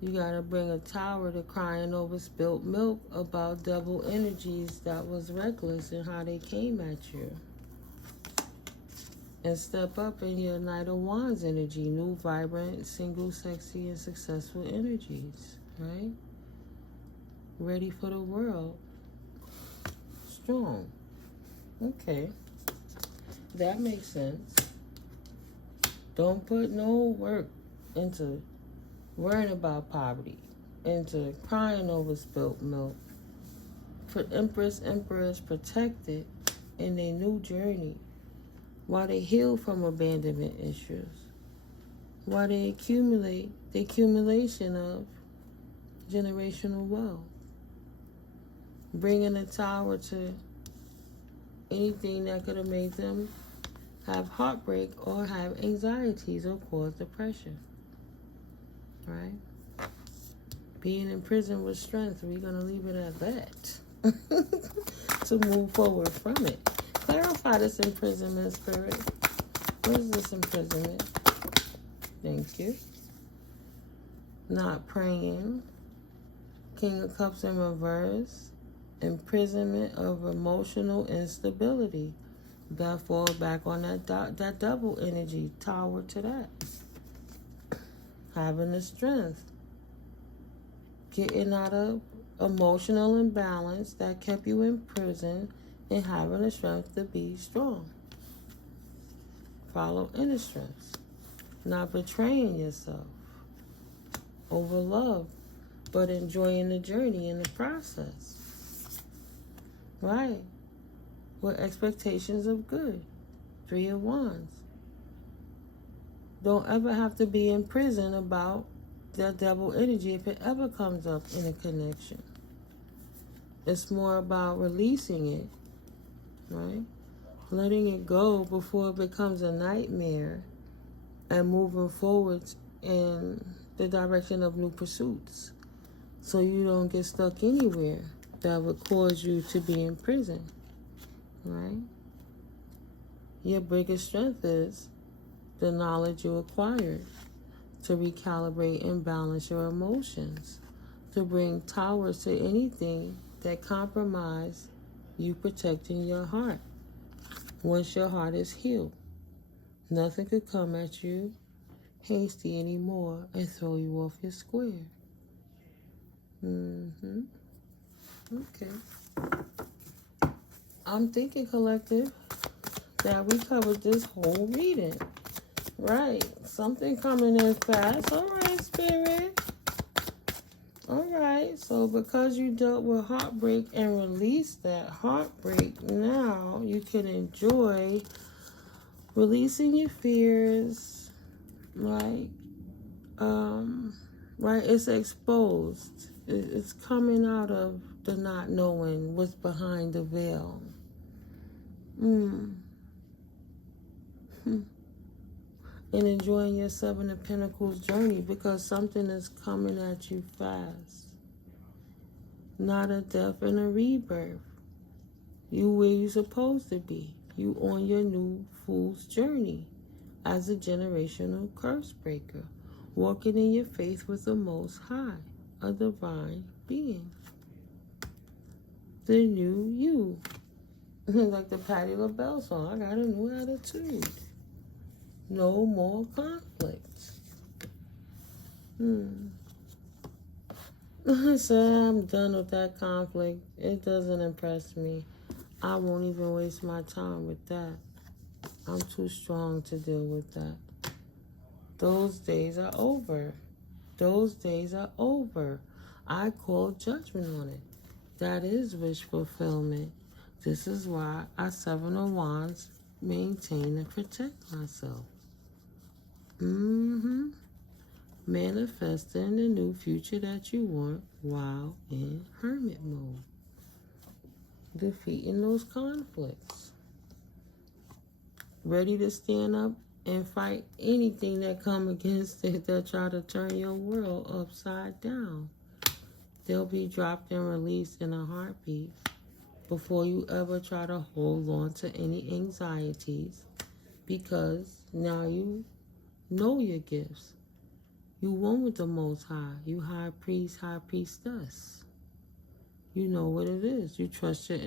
you gotta bring a tower to crying over spilt milk about devil energies that was reckless and how they came at you. And step up in your Knight of Wands energy, new, vibrant, single, sexy, and successful energies, right? Ready for the world. Strong. Okay. That makes sense. Don't put no work into worrying about poverty, into crying over spilt milk. Emperors protected in their new journey while they heal from abandonment issues, while they accumulate the accumulation of generational wealth. Bringing a tower to anything that could have made them have heartbreak or have anxieties or cause depression. Right? Being in prison with strength, we're going to leave it at that. To move forward from it. Clarify this imprisonment, Spirit. What is this imprisonment? Thank you. Not praying. King of Cups in reverse. Imprisonment of emotional instability. That fall back on that double energy. Tower to that. Having the strength. Getting out of emotional imbalance that kept you in prison and having the strength to be strong. Follow inner strength. Not betraying yourself over love, but enjoying the journey and the process. Right. With expectations of good. 3 of Wands. Don't ever have to be in prison about that double energy if it ever comes up in a connection. It's more about releasing it, right? Letting it go before it becomes a nightmare and moving forward in the direction of new pursuits. So you don't get stuck anywhere that would cause you to be in prison, right? Your biggest strength is the knowledge you acquired to recalibrate and balance your emotions, to bring towers to anything that compromise you protecting your heart. Once your heart is healed, nothing could come at you hasty anymore and throw you off your square. Okay. I'm thinking, collective, that we covered this whole reading. Right. Something coming in fast. All right, Spirit. All right. So because you dealt with heartbreak and released that heartbreak, now you can enjoy releasing your fears. Like, right? It's exposed. It's coming out of the not knowing what's behind the veil. And enjoying your Seven of Pentacles journey, because something is coming at you fast. Not a death and a rebirth. You where you supposed to be. You on your new fool's journey as a generational curse breaker, walking in your faith with the Most High, a divine being. The new you. Like the Patti LaBelle song, I got a new attitude. No more conflicts. So I'm done with that conflict. It doesn't impress me. I won't even waste my time with that. I'm too strong to deal with that. Those days are over. Those days are over. I call judgment on it. That is wish fulfillment. This is why I Seven of Wands maintain and protect myself. Manifesting the new future that you want while in hermit mode. Defeating those conflicts. Ready to stand up and fight anything that come against it that try to turn your world upside down. They'll be dropped and released in a heartbeat before you ever try to hold on to any anxieties, because now you know your gifts. You one with the Most High. You high priest, high priestess. You know what it is. You trust your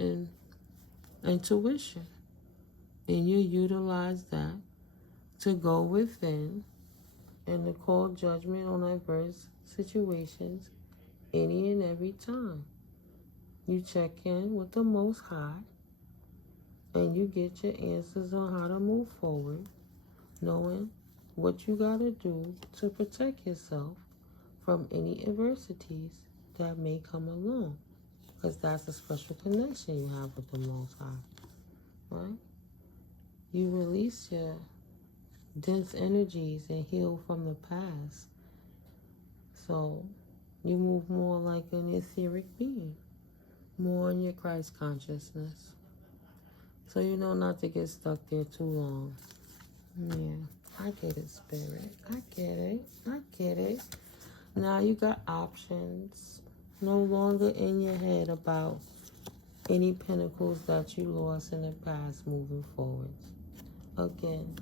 intuition. And you utilize that to go within and to call judgment on adverse situations any and every time. You check in with the Most High and you get your answers on how to move forward, knowing what you got to do to protect yourself from any adversities that may come along, because that's a special connection you have with the Most High, right? You release your dense energies and heal from the past, so you move more like an etheric being, more in your Christ consciousness, so you know not to get stuck there too long. Yeah. I get it, Spirit. I get it. I get it. Now you got options. No longer in your head about any pentacles that you lost in the past moving forward. Again,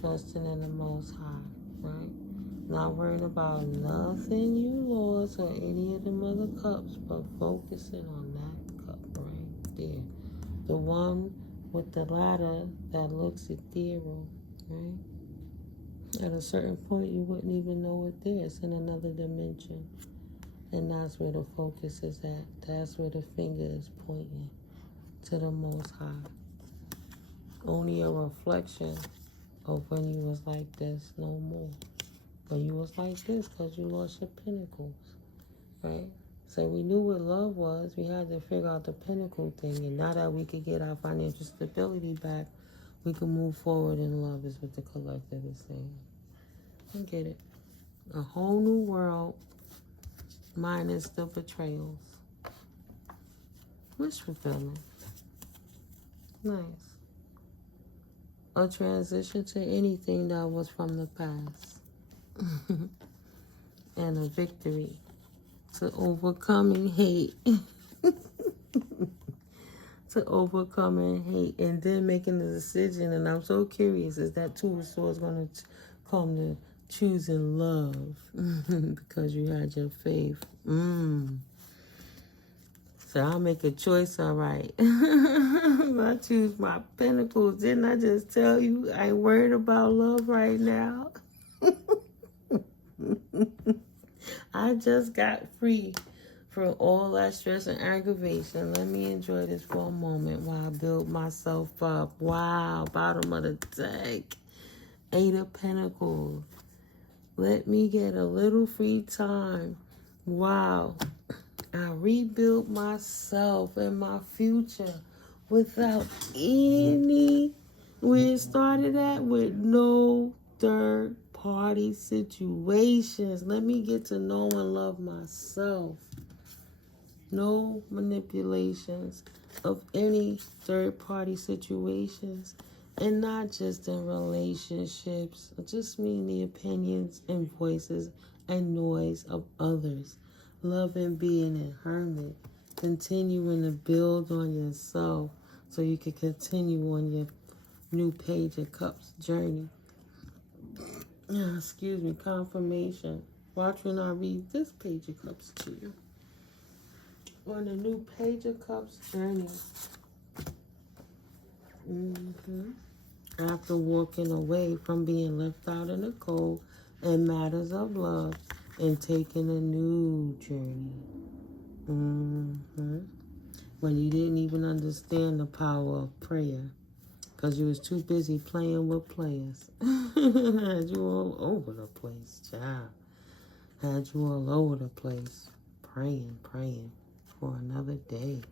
trusting in the Most High, right? Not worrying about nothing you lost or any of them other cups, but focusing on that cup right there. The one with the ladder that looks ethereal, right? At a certain point, you wouldn't even know it there. It's in another dimension. And that's where the focus is at. That's where the finger is pointing, to the Most High. Only a reflection of when you was like this, no more. When you was like this because you lost your pentacles, right? So we knew what love was. We had to figure out the pinnacle thing. And now that we could get our financial stability back, we can move forward in love, is what the collective is saying. I get it. A whole new world minus the betrayals. Wish fulfillment. Nice. A transition to anything that was from the past. And a victory to overcoming hate. To overcoming hate and then making the decision. And I'm so curious, is that Two of Swords going to come to choosing love because you had your faith? So I'll make a choice, all right. I choose my pentacles. Didn't I just tell you I ain't worried about love right now? I just got free from all that stress and aggravation. Let me enjoy this for a moment while I build myself up. Wow, bottom of the deck. 8 of Pentacles. Let me get a little free time Wow. I rebuilt myself and my future without any, where it started at, with no third party situations. Let me get to know and love myself. No manipulations of any third party situations, and not just in relationships. I just mean the opinions and voices and noise of others. Love and being a hermit. Continuing to build on yourself so you can continue on your new Page of Cups journey. Excuse me, confirmation. Watch when I read this Page of Cups to you. On a new Page of Cups journey. After walking away from being left out in the cold in matters of love and taking a new journey. When you didn't even understand the power of prayer because you was too busy playing with players. Had you all over the place, child. Had you all over the place. Praying for another day.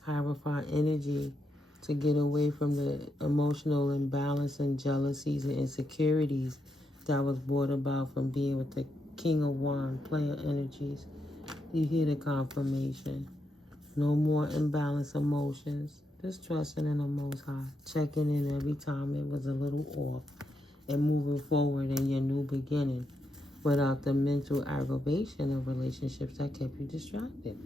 Hierophant energy to get away from the emotional imbalance and jealousies and insecurities that was brought about from being with the King of Wands, player energies. You hear the confirmation. No more imbalanced emotions. Just trusting in the Most High. Checking in every time it was a little off. And moving forward in your new beginning. Without the mental aggravation of relationships that kept you distracted.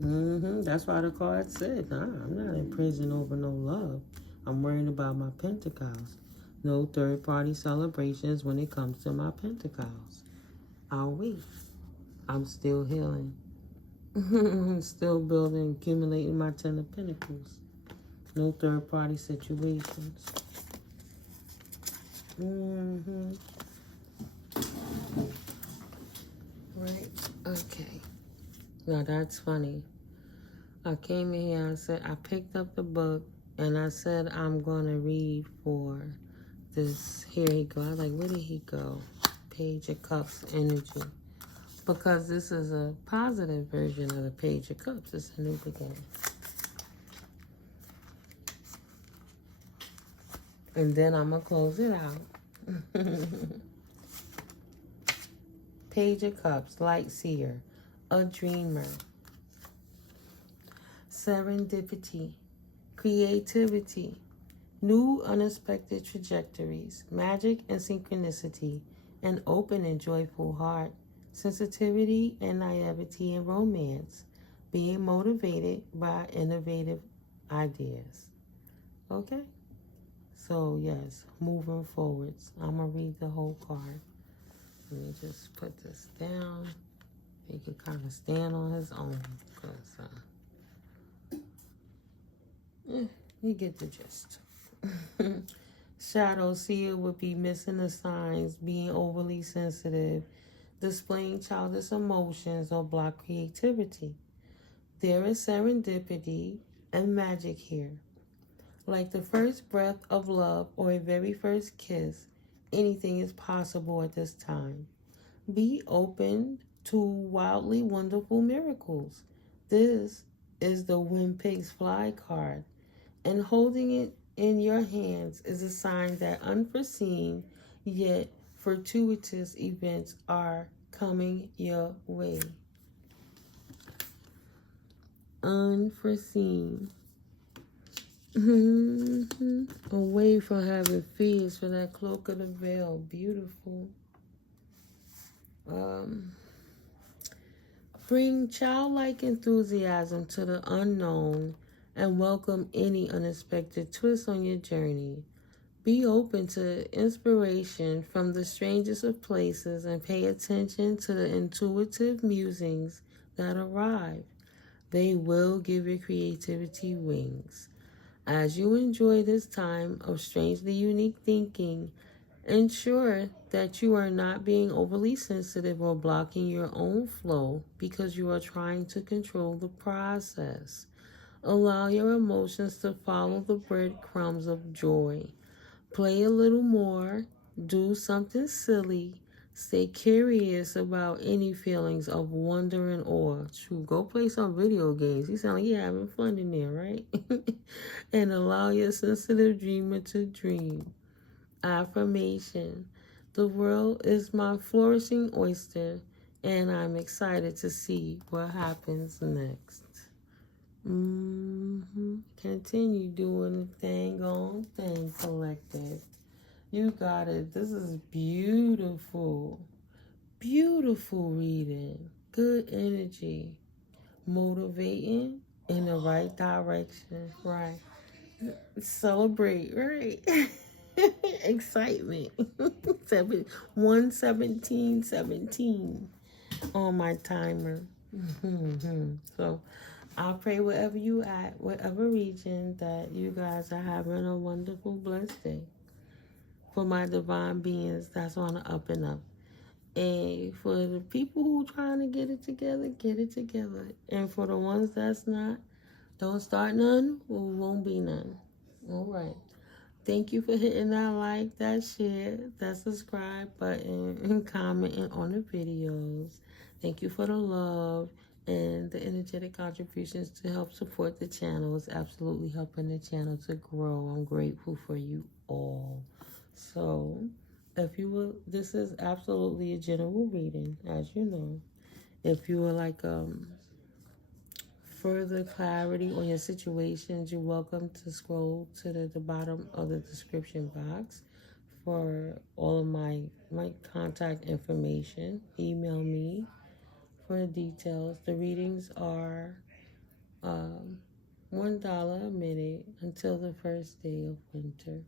That's why the card said, I'm not in prison over no love. I'm worrying about my pentacles. No third-party celebrations when it comes to my pentacles. I'll wait. I'm still healing. Still building, accumulating my 10 of Pentacles. No third-party situations. Right? Okay. Now that's funny. I came in here, I picked up the book, and I said I'm going to read for this. Here he go. I was like, where did he go? Page of Cups energy. Because this is a positive version of the Page of Cups. It's a new beginning. And then I'm going to close it out. Page of Cups, Light Seer, a dreamer. Serendipity, creativity, new unexpected trajectories, magic and synchronicity, an open and joyful heart, sensitivity and naivety in romance, being motivated by innovative ideas. Okay? So, yes, moving forwards. I'm going to read the whole card. Let me just put this down. He can kind of stand on his own because you get the gist. Shadow seer would be missing the signs, being overly sensitive, displaying childish emotions, or block creativity. There is serendipity and magic here. Like the first breath of love or a very first kiss, anything is possible at this time. Be open to wildly wonderful miracles. This is the When Pigs Fly card, and holding it in your hands is a sign that unforeseen yet fortuitous events are coming your way. Unforeseen. Away from having fears for that cloak of the veil. Beautiful. Bring childlike enthusiasm to the unknown and welcome any unexpected twist on your journey. Be open to inspiration from the strangest of places and pay attention to the intuitive musings that arrive. They will give your creativity wings. As you enjoy this time of strangely unique thinking, ensure that you are not being overly sensitive or blocking your own flow because you are trying to control the process. Allow your emotions to follow the breadcrumbs of joy. Play a little more, do something silly, Stay curious about any feelings of wonder and awe. True, go play some video games. You sound like you're having fun in there, right? And allow your sensitive dreamer to dream. Affirmation. The world is my flourishing oyster, and I'm excited to see what happens next. Continue doing the thing on thing, collective. You got it. This is beautiful. Beautiful reading. Good energy. Motivating in the right direction. Right. Celebrate. Right. Excitement. 1:17:17 on my timer. So I pray wherever you at, whatever region, that you guys are having a wonderful, blessed day. For my divine beings that's on the up and up. And for the people who trying to get it together, get it together. And for the ones that's not, don't start none or won't be none. All right. Thank you for hitting that like, that share, that subscribe button, and commenting on the videos. Thank you for the love and the energetic contributions to help support the channel. It's absolutely helping the channel to grow. I'm grateful for you all. So, if you will, this is absolutely a general reading, as you know. If you would like further clarity on your situations, you're welcome to scroll to the bottom of the description box for all of my contact information. Email me for the details. The readings are $1 a minute until the first day of winter.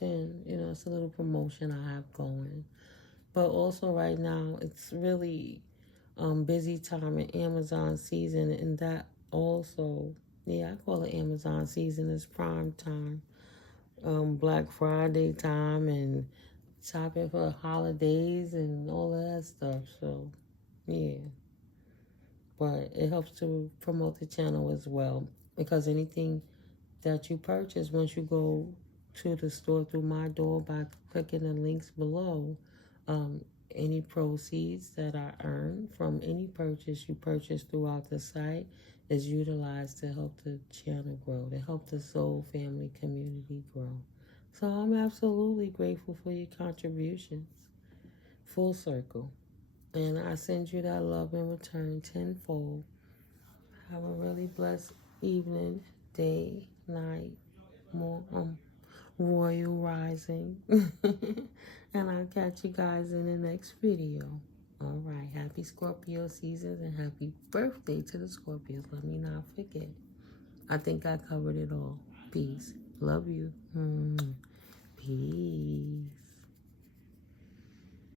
Then, it's a little promotion I have going. But also right now, it's really busy time in Amazon season, and that also, I call it Amazon season. It's prime time, Black Friday time, and shopping for holidays and all of that stuff. So, yeah. But it helps to promote the channel as well, because anything that you purchase, once you go to the store through my door by clicking the links below, any proceeds that I earn from any purchase you purchase throughout the site is utilized to help the channel grow, to help the soul family community grow. So I'm absolutely grateful for your contributions. Full circle. And I send you that love in return tenfold. Have a really blessed evening, day, night, royal rising. And I'll catch you guys in the next video. All right. Happy Scorpio season and happy birthday to the Scorpios. Let me not forget. I think I covered it all. Peace. Love you. Peace.